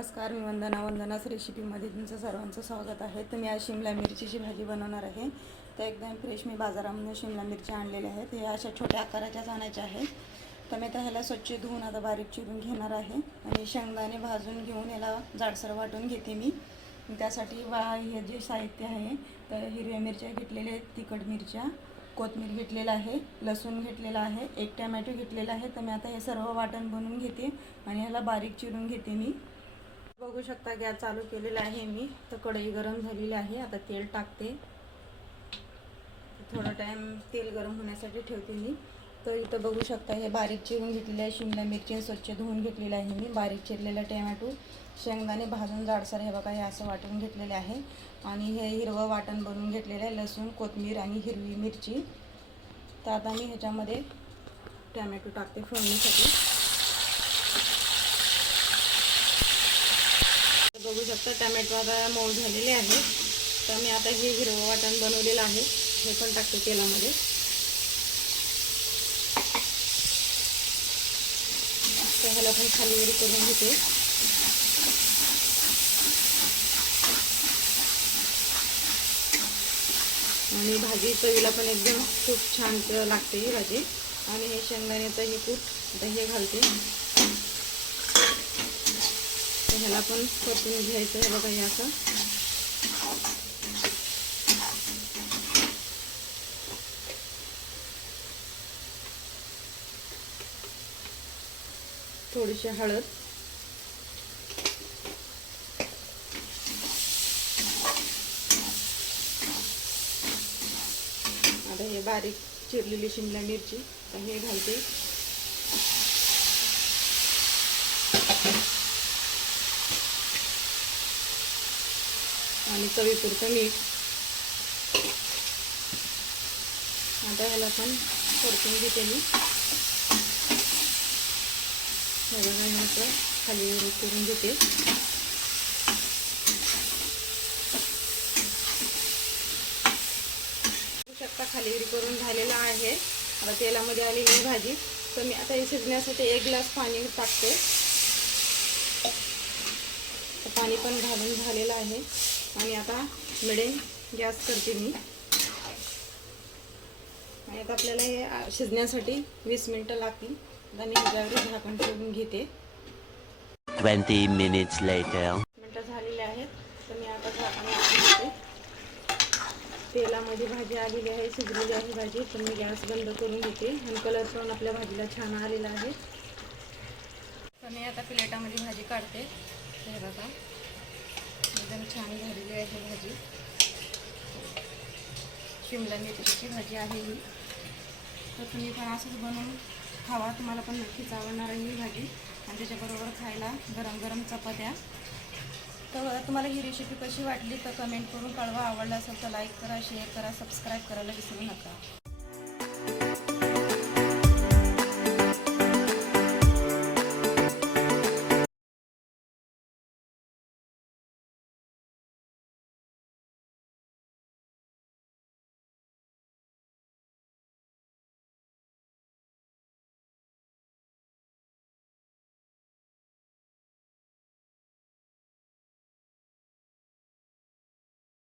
नमस्कार, मी वंदनाच रेसिपीमध्ये तुमचं सर्वांचं स्वागत आहे. तर मी आज शिमला मिरचीची भाजी बनवणार आहे. तर एकदम फ्रेश मी बाजारामधून शिमला मिरची आणलेल्या आहेत. हे अशा छोट्या आकाराच्याच आणायच्या आहेत. तर मी आता ह्याला स्वच्छ धुवून आता बारीक चिरून घेणार आहे आणि शेंगदाणे भाजून घेऊन याला जाडसर वाटून घेते मी. त्यासाठी हे जे साहित्य आहे, तर हिरव्या मिरच्या घेतलेल्या आहेत, तिखट मिरच्या, कोथिंबीर घेतलेला आहे, लसूण घेतलेला आहे, एक टोमॅटो घेतलेला आहे. तर मी आता हे सर्व वाटण बनवून घेते आणि ह्याला बारीक चिरून घेते मी. बघू शकता गॅस चालू केलेला आहे मी. तर कढई गरम झालेली आहे. आता तेल टाकते. थोडा टाइम तेल गरम होण्यासाठी ठेवते मी. तर इथं बघू शकता हे बारीक चिरून घेतलेले आहे शिमला मिरची, स्वच्छ धुवून घेतलेली आहे मी. बारीक चिरलेला टोमॅटो, शेंगदाणे भाजून जाडसर हे बघा हे असं वाटून घेतलेले आहे. आणि हे हिरवं वाटण बनवून घेतलेलं आहे, लसूण, कोथिंबीर आणि हिरवी मिरची. तर आता मी ह्याच्यामध्ये टोमॅटो टाकते फोडणीसाठी. बघू शकता टोमॅटो आता मऊ झालेले आहे. तर मी आता हे हिरवं वाटण बनवलेलं आहे हे पण टाकते तेलामध्ये. तर ह्याला पण खालीवरी करून घेते. आणि भाजी चवीला पण एकदम खूप छान लागते ही भाजी. आणि हे शेंगदाण्याचं हे कूट हे घालते. ह्याला पण परतून घ्यायचं आहे बघा हे असं. थोडीशी हळद, आता हे बारीक चिरलेली शिमला मिरची हे घालते. आणि चवीपुरतं मीठ. आता ह्याला पण परतून घेते मी. ह्याला खाली करून घेते. बघू शकता खालीवरी करून झालेला आहे. आता तेलामध्ये आलेली भाजी. तर मी आता हे शिजण्यासाठी 1 ग्लास पाणी टाकते. पाणी पण घालून झालेलं आहे. आणि आता मिडियम गॅस करते मी. आणि आता आपल्याला हे शिजण्यासाठी 20 मिनिटं लागतील. आता मी ह्याच्यावर झाकण ठेवून घेते. 20 minutes later. मिनिटं झालेले आहेत. तर मी आता झाकण घेते. तेलामध्ये भाजी आलेली आहे, शिजलेली आहे भाजी. तर मी गॅस बंद करून घेते. आणि कलर पण आपल्या भाजीला छान आलेला आहे. तर मी आता प्लेटामध्ये भाजी काढते. हे बघा एकदम छान झालेली आहे भाजी. शिमला मिरचीची भाजी आहे ही. तर तुम्ही पण असंच बनवून खावा, तुम्हाला पण नक्कीच आवडणार आहे ही भाजी. आणि त्याच्याबरोबर खायला गरम गरम चपात्या. तर तुम्हाला ही रेसिपी कशी वाटली तर कमेंट करून कळवा. आवडलं असेल तर लाईक करा, शेअर करा, सबस्क्राईब करायला विसरू नका.